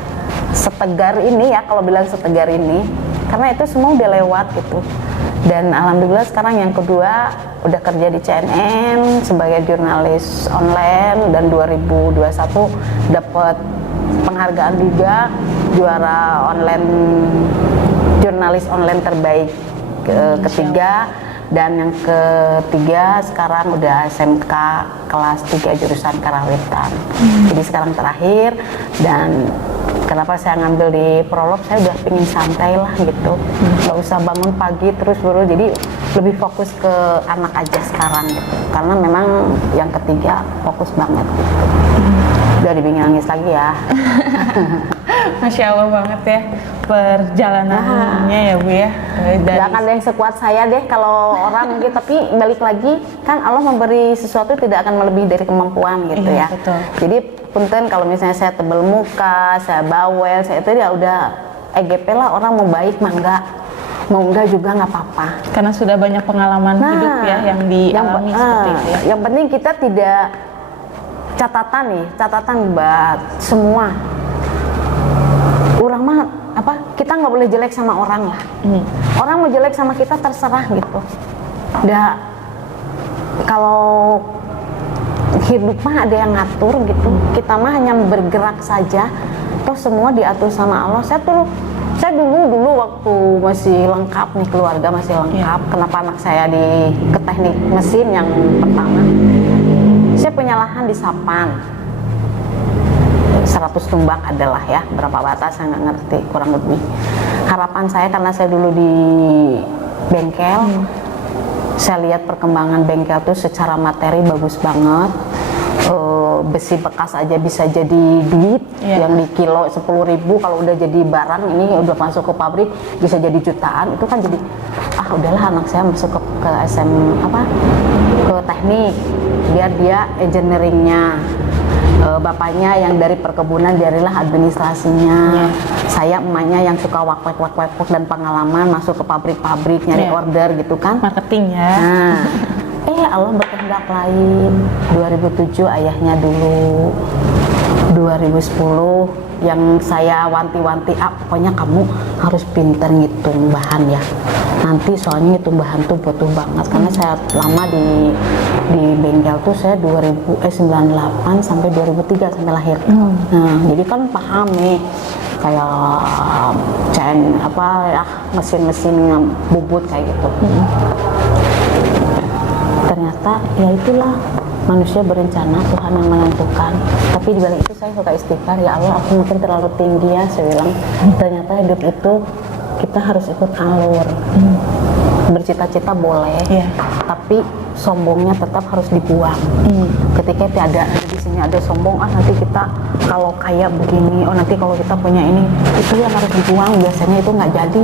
setegar ini ya, kalau bilang setegar ini, karena itu semua udah lewat gitu. Dan alhamdulillah sekarang yang kedua udah kerja di CNN sebagai jurnalis online, dan 2021 dapat penghargaan juga juara online, jurnalis online terbaik ketiga. Dan yang ketiga sekarang udah SMK kelas 3 jurusan karawitan. Jadi sekarang terakhir. Dan kenapa saya ngambil di Prolog, saya udah pingin santai lah gitu, nggak usah bangun pagi terus baru, jadi lebih fokus ke anak aja sekarang gitu. Karena memang yang ketiga fokus banget gitu. Udah dibikin nangis lagi ya. Masya Allah banget ya perjalanannya ya Bu ya. Gak akan ada yang sekuat saya deh kalau orang gitu, tapi balik lagi kan Allah memberi sesuatu tidak akan melebihi dari kemampuan gitu ya. Betul. Jadi punten kalau misalnya saya tebel muka, saya bawel, saya itu ya udah EGP lah, orang mau baik mah mau enggak juga nggak apa-apa. Karena sudah banyak pengalaman hidup ya yang dialami seperti itu ya. Yang penting kita tidak catatan buat semua. Orang mah kita nggak boleh jelek sama orang lah. Orang mau jelek sama kita terserah gitu. Kalau hidup mah ada yang ngatur gitu. Kita mah hanya bergerak saja. Toh semua diatur sama Allah. Saya dulu waktu masih lengkap nih, keluarga masih lengkap. Kenapa anak saya ke teknik mesin yang pertama? Saya punya lahan di Sapan. 100 tumbak adalah ya, berapa batas saya nggak ngerti, kurang lebih. Harapan saya karena saya dulu di bengkel, saya lihat perkembangan bengkel tuh secara materi bagus banget. Besi bekas aja bisa jadi duit, yang di kilo 10.000 kalau udah jadi barang ini udah masuk ke pabrik bisa jadi jutaan. Itu kan jadi udahlah anak saya masuk ke ke teknik biar dia engineeringnya. Bapaknya yang dari perkebunan, jadilah administrasinya. Saya emaknya yang suka wakwek dan pengalaman masuk ke pabrik-pabrik nyari order gitu kan, marketingnya. Allah berkehendak lain. 2007 ayahnya dulu, 2010 yang saya wanti-wanti, pokoknya kamu harus pinter ngitung bahan ya. Nanti soalnya ngitung bahan tuh butuh banget, karena saya lama di bengkel tuh saya 98 sampai 2003 sampai lahir. Nah, jadi kan paham nih kayak mesin-mesin bubut kayak gitu. Ternyata ya itulah manusia berencana, Tuhan yang menentukan. Tapi di balik itu saya suka istighfar, ya Allah aku mungkin terlalu tinggi ya, saya bilang. Ternyata hidup itu kita harus ikut alur. Bercita-cita boleh, tapi sombongnya tetap harus dibuang. Ketika ada di sini ada sombong, nanti kita kalau kaya begini, nanti kalau kita punya ini, itu yang harus dibuang. Biasanya itu nggak jadi.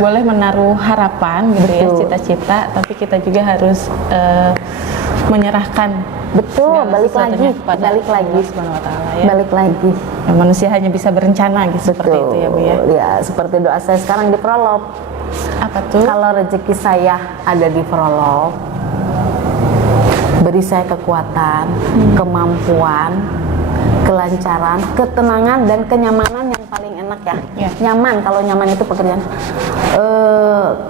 Boleh menaruh harapan gitu ya, cita-cita, tapi kita juga harus menyerahkan. Betul, balik lagi. Ya, manusia hanya bisa berencana gitu. Betul. Seperti itu ya Bu ya. Ya, seperti doa saya sekarang di Prolog. Apa tuh? Kalau rezeki saya ada di Prolog, beri saya kekuatan, kemampuan, kelancaran, ketenangan dan kenyamanan yang paling enak ya. Nyaman, kalau nyaman itu pekerjaan.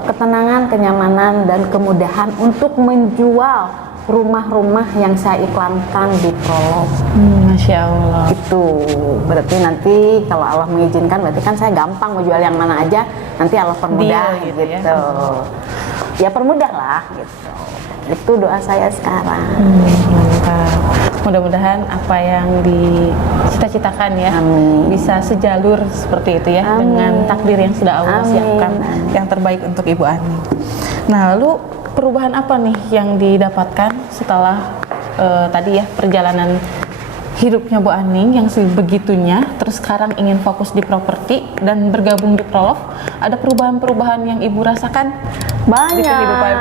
Ketenangan, kenyamanan dan kemudahan untuk menjual rumah-rumah yang saya iklankan di Prolog. Masya Allah. Itu berarti nanti kalau Allah mengizinkan, berarti kan saya gampang mau jual yang mana aja, nanti Allah permudah gitu. Ya permudah lah gitu. Itu doa saya sekarang. Mantap. mudah-mudahan apa yang dicita-citakan ya Amin. bisa sejalur seperti itu ya Amin. dengan takdir yang sudah Allah Amin. siapkan yang terbaik untuk Ibu Ani. Nah, lalu perubahan apa nih yang didapatkan setelah tadi ya perjalanan hidupnya Bu Aning yang sebegitunya, terus sekarang ingin fokus di properti dan bergabung di Prolove, ada perubahan-perubahan yang Ibu rasakan di Banyak. kehidupan?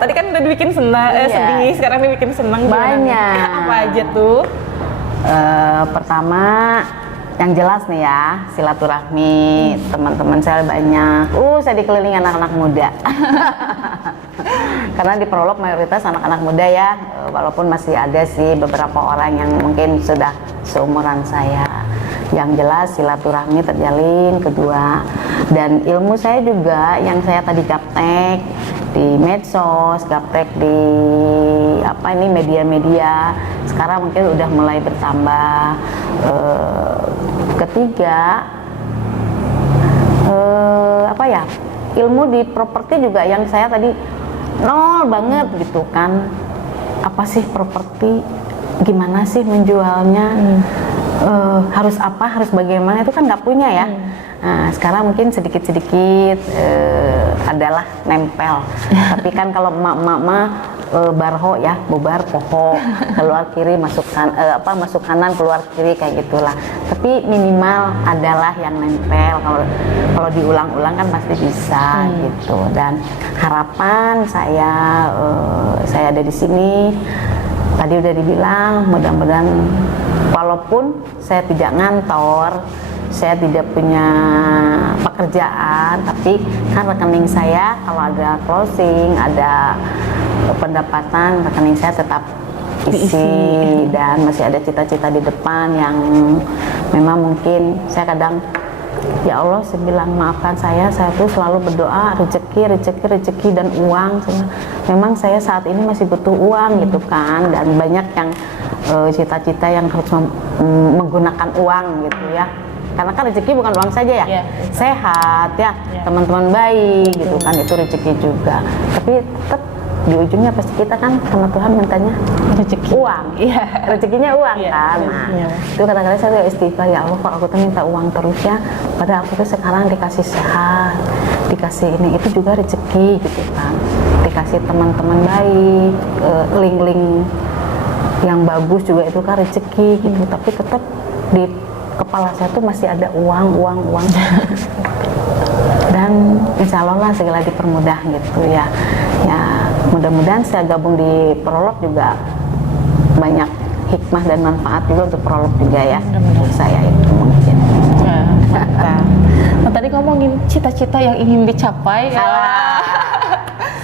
Tadi kan udah dibikin senang, Iya. sedih, sekarang dibikin senang. Gimana nih? Banyak. Apa aja tuh? Pertama, yang jelas nih ya, silaturahmi, teman-teman saya banyak. Saya dikelilingi anak-anak muda. Karena di Prolove mayoritas anak-anak muda ya, walaupun masih ada sih beberapa orang yang mungkin sudah seumuran saya. Yang jelas silaturahmi terjalin, kedua, dan ilmu saya juga yang saya tadi gaptek di medsos, gaptek di media-media, sekarang mungkin udah mulai bertambah. Ketiga, ilmu di properti juga yang saya tadi nol banget gitu kan. Apa sih properti, gimana sih menjualnya, harus apa, harus bagaimana, itu kan nggak punya ya. Nah, sekarang mungkin sedikit-sedikit adalah nempel. Tapi kan kalau emak-emak barho ya, bubar poho, keluar kiri masuk masuk kanan keluar kiri kayak gitulah. Tapi minimal adalah yang nempel. Kalau diulang-ulang kan pasti bisa gitu. Dan harapan saya ada di sini. Tadi udah dibilang, mudah-mudahan walaupun saya tidak ngantor, saya tidak punya pekerjaan, tapi kan rekening saya kalau ada closing, ada pendapatan, rekening saya tetap isi. Dan masih ada cita-cita di depan yang memang mungkin saya kadang, ya Allah, saya bilang maafkan saya tuh selalu berdoa rezeki dan uang. Memang saya saat ini masih butuh uang gitu kan, dan banyak yang cita-cita yang harus menggunakan uang gitu ya. Karena kan rezeki bukan uang saja ya, sehat ya, teman-teman baik gitu kan, itu rezeki juga. Tapi tetap di ujungnya pasti kita kan sama Tuhan mintanya rezeki, uang, rezekinya uang kan. Nah, itu kadang-kadang saya istighfar, ya Allah, kok aku tuh minta uang terus ya, padahal aku tuh sekarang dikasih sehat, dikasih ini, itu juga rezeki gitu kan, dikasih teman-teman baik, link-link yang bagus juga itu kan rezeki gitu. Tapi tetap di kepala saya tuh masih ada uang. Dan insya Allah lah segala dipermudah gitu ya. Ya mudah-mudahan saya gabung di Prolove juga banyak hikmah dan manfaat juga untuk Prolove juga ya. Untuk saya itu mungkin. Mantap. Nah, tadi ngomongin cita-cita yang ingin dicapai.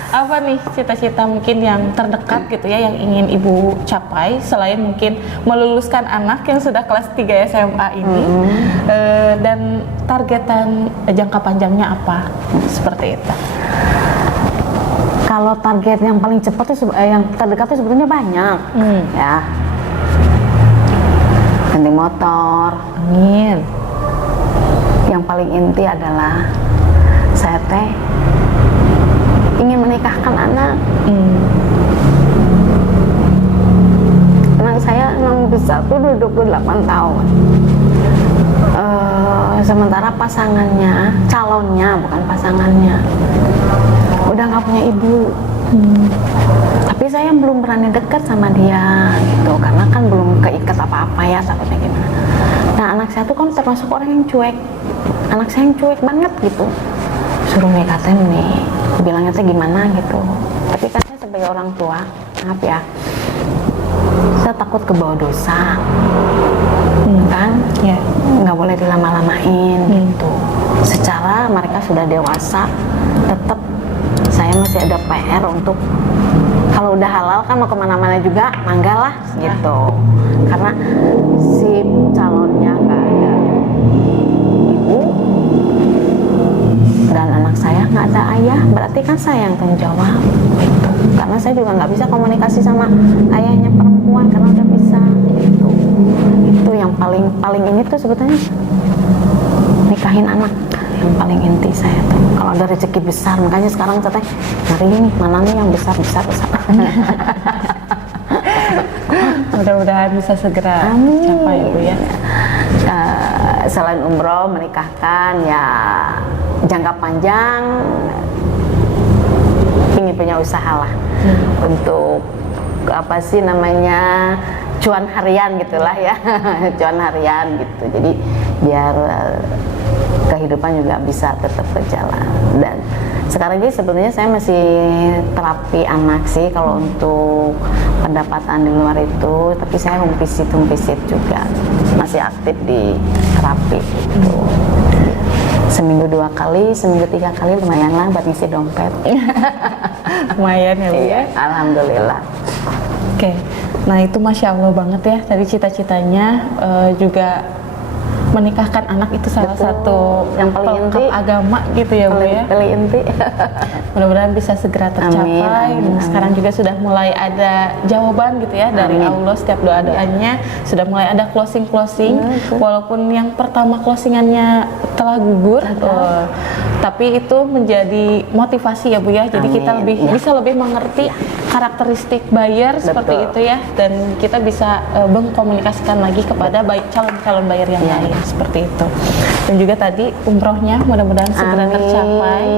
Apa nih cita-cita mungkin yang terdekat gitu ya, yang ingin Ibu capai selain mungkin meluluskan anak yang sudah kelas 3 SMA ini, dan targetan jangka panjangnya apa? Seperti itu. Kalau target yang paling cepat tuh, yang terdekat tuh sebetulnya banyak ya. Ganti motor. Amin. Yang paling inti adalah saya ingin menikahkan anak. Anak saya memang besar tuh 28 tahun. Sementara pasangannya, calonnya bukan pasangannya, udah nggak punya ibu. Tapi saya belum berani dekat sama dia gitu, karena kan belum keikat apa-apa ya, takutnya gimana. Nah, anak saya tuh kan termasuk orang yang cuek. Anak saya yang cuek banget gitu. Suruh nikahin nih, bilangnya teh gimana gitu. Tapi kan saya sebagai orang tua, maaf ya, saya takut kebawa dosa, kan? Ya. Nggak boleh dilama-lamain gitu. Secara mereka sudah dewasa, tetap saya masih ada PR untuk, kalau udah halal kan mau kemana-mana juga, manggalah gitu. Karena si calonnya nggak ada ibu dan anak saya nggak ada ayah, berarti kan saya yang tanggung jawab gitu. Karena saya juga nggak bisa komunikasi sama ayahnya perempuan karena udah bisa gitu. Itu yang paling ini tuh sebetulnya nikahin anak yang paling inti saya tuh. Kalau ada rezeki besar, makanya sekarang saya nyari ini mana nih yang besar. Mudah-mudahan bisa segera Amin. capai ya Bu ya. Selain umroh, menikahkan ya jangka panjang ingin punya usaha lah untuk apa sih namanya cuan harian gitulah ya. Cuan harian gitu, jadi biar kehidupan juga bisa tetap berjalan. Dan sekarang ini sebenarnya saya masih terapi anak sih kalau untuk pendapatan di luar itu, tapi saya home visit juga masih aktif di terapi gitu. Seminggu 2 kali, seminggu 3 kali lumayan lah buat ngisi dompet. Lumayan ya Bu ya. Iya, alhamdulillah. Oke, nah itu Masya Allah banget ya, tadi cita-citanya juga menikahkan anak itu salah Betul. satu Yang paling pelengkap inti. agama gitu ya Bu ya. Paling inti. Mudah-mudahan bisa segera tercapai. Amin, amin, Sekarang juga sudah mulai ada jawaban gitu ya dari Amin. Allah, setiap doa-doanya sudah mulai ada closing-closing. Betul. Walaupun yang pertama closingannya telah gugur, tapi itu menjadi motivasi ya Bu ya. Jadi kita Amin, lebih iya. bisa lebih mengerti karakteristik buyer seperti Betul. itu ya, dan kita bisa mengkomunikasikan lagi kepada calon-calon buyer yang Iya. lain seperti itu. Dan juga tadi umrohnya mudah-mudahan segera Amin. tercapai.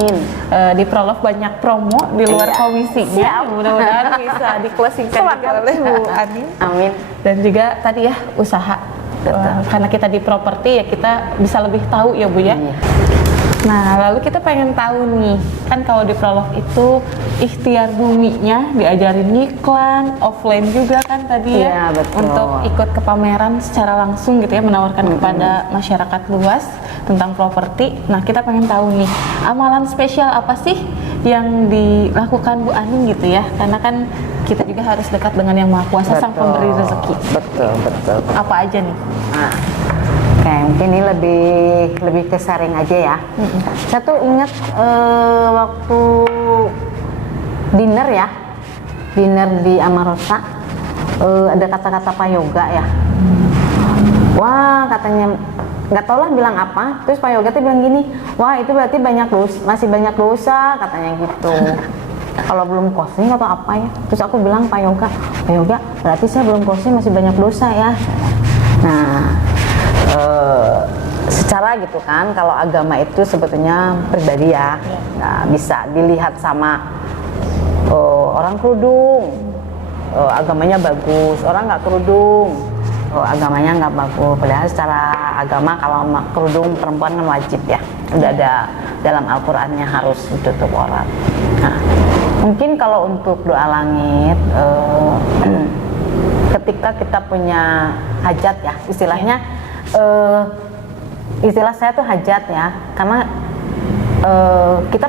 Di Prolove banyak promo di luar Iya. komisinya, Siap. mudah-mudahan bisa di-closingkan juga oleh Bu Ani. Amin. Dan juga tadi ya usaha. Betul. Karena kita di properti ya kita bisa lebih tahu ya Bu ya. Iya. Nah, lalu kita pengen tahu nih, kan kalau di Prolove itu ikhtiar buminya diajarin ngiklan, offline juga kan tadi ya, Iya, betul. untuk ikut ke pameran secara langsung gitu ya, menawarkan kepada masyarakat luas tentang properti. Nah, kita pengen tahu nih, amalan spesial apa sih yang dilakukan Bu Aning gitu ya, karena kan kita juga harus dekat dengan Yang Maha Kuasa, Sang Betul. Pemberi Rezeki. Betul. Apa aja nih? Nah, oke, mungkin ini lebih ke sharing aja ya. Saya tuh ingat waktu dinner di Amarosa, ada kata-kata Pak Yoga ya. Wah, katanya nggak tau lah bilang apa. Terus Pak Yoga tuh bilang gini, wah itu berarti masih banyak dosa katanya gitu. Kalau belum closing atau apa ya. Terus aku bilang Pak Yoga berarti saya belum closing masih banyak dosa ya. Nah, secara gitu kan, kalau agama itu sebetulnya pribadi ya, nggak bisa dilihat sama orang kerudung, agamanya bagus, orang nggak kerudung, agamanya nggak bagus. Padahal secara agama kalau kerudung perempuan kan wajib ya, udah ada dalam Al-Qur'annya harus ditutup aurat. Nah, mungkin kalau untuk doa langit, ketika kita punya hajat ya, istilahnya istilah saya tuh hajat ya, karena kita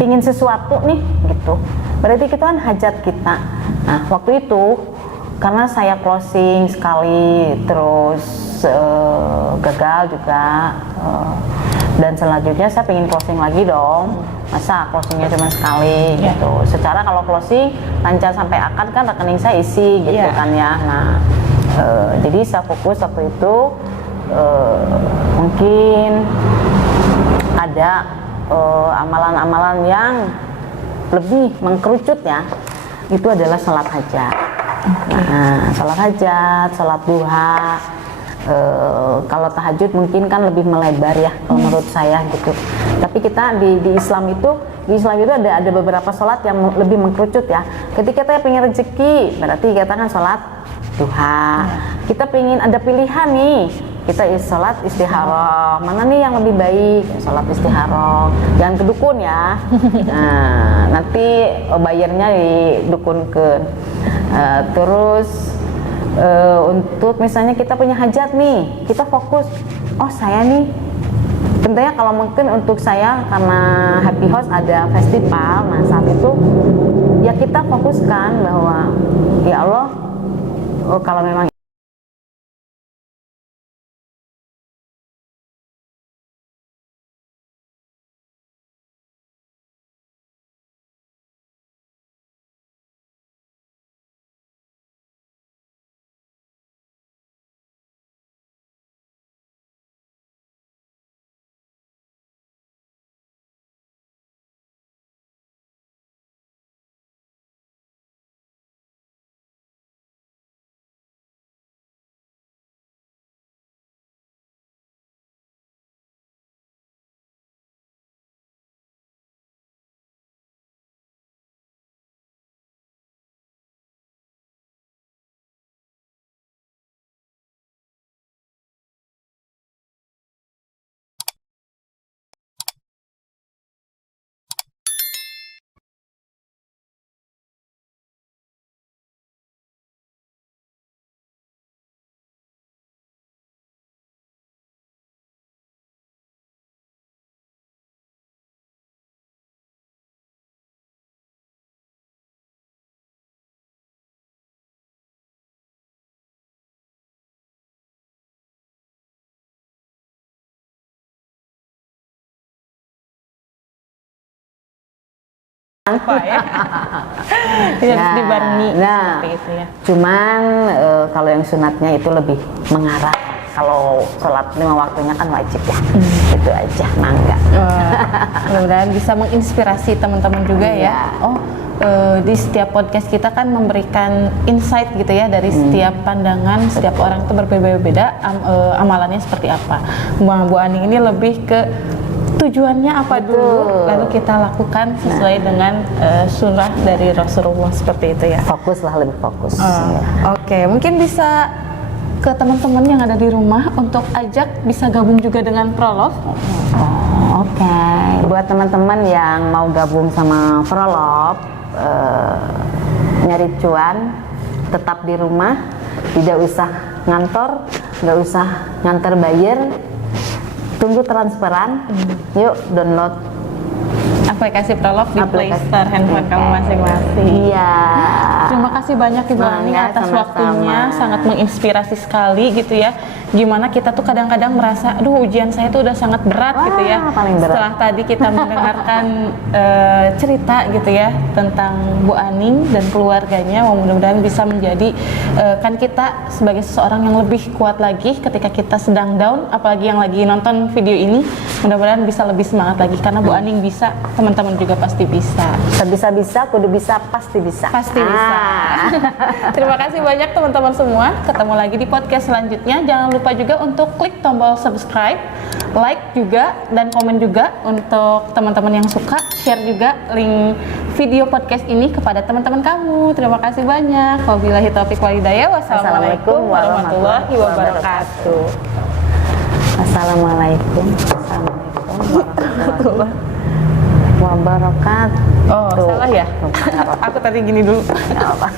pingin sesuatu nih gitu, berarti itu kan hajat kita. Nah, waktu itu karena saya closing sekali terus gagal juga, dan selanjutnya saya pingin closing lagi dong, masa closingnya cuma sekali gitu. Secara kalau closing lancar sampai akad kan rekening saya isi gitu kan ya. Nah, jadi saya fokus waktu itu, mungkin ada amalan-amalan yang lebih mengkerucut ya, itu adalah sholat hajat. Nah, sholat hajat, sholat duha, kalau tahajud mungkin kan lebih melebar ya kalau menurut saya gitu. Tapi kita di Islam itu ada beberapa sholat yang lebih mengkerucut ya. Ketika kita pengen rezeki, berarti kita kan sholat duha. Kita pengen ada pilihan nih, kita sholat istikharah, mana nih yang lebih baik, sholat istikharah, jangan ke dukun ya. Nah, nanti bayarnya didukunkan. Terus untuk misalnya kita punya hajat nih, kita fokus, oh saya nih, tentunya kalau mungkin untuk saya karena Happy House ada festival, nah saat itu ya kita fokuskan bahwa ya Allah, kalau memang apa ya. Ini harus dibarengi Nah, seperti itu ya. cuman kalau yang sunatnya itu lebih mengarah. Kalau sholat 5 waktunya kan wajib ya. Itu aja, mangga. Mudah-mudahan bisa menginspirasi teman-teman juga Iya. ya. Oh, di setiap podcast kita kan memberikan insight gitu ya dari setiap pandangan setiap orang itu berbeda-beda amalannya seperti apa. Bu Aning ini lebih ke tujuannya apa dulu, lalu kita lakukan sesuai dengan sunnah dari Rasulullah seperti itu ya. Fokus lah, lebih fokus. Oke, mungkin bisa ke teman-teman yang ada di rumah untuk ajak bisa gabung juga dengan Prolove. Oke. Buat teman-teman yang mau gabung sama Prolove, nyari cuan, tetap di rumah, tidak usah ngantor, nggak usah nganter bayar, tunggu transferan, yuk download Aplikasi Prolove di Play aplikasi. Store handphone kamu masing-masing. Iya. Terima kasih banyak Ibu Aning Mangga, atas sama-sama. waktunya, sangat menginspirasi sekali gitu ya. Gimana kita tuh kadang-kadang merasa, aduh ujian saya tuh udah sangat berat gitu ya. paling berat. Setelah tadi kita mendengarkan cerita gitu ya tentang Bu Aning dan keluarganya, mudah-mudahan bisa menjadi kan kita sebagai seseorang yang lebih kuat lagi ketika kita sedang down, apalagi yang lagi nonton video ini, mudah-mudahan bisa lebih semangat lagi karena Bu Aning bisa, teman-teman juga pasti bisa. Bisa-bisa, kudu bisa, pasti bisa. Pasti bisa. Terima kasih banyak teman-teman semua. Ketemu lagi di podcast selanjutnya. Jangan lupa juga untuk klik tombol subscribe, like juga, dan komen juga untuk teman-teman yang suka. Share juga link video podcast ini kepada teman-teman kamu. Terima kasih banyak. Wabillahi taufiq wal hidayah. Wassalamualaikum warahmatullahi wabarakatuh. Assalamualaikum warahmatullahi wabarakatuh. Oh, salah ya? Aku tadi gini dulu. Nggak apa.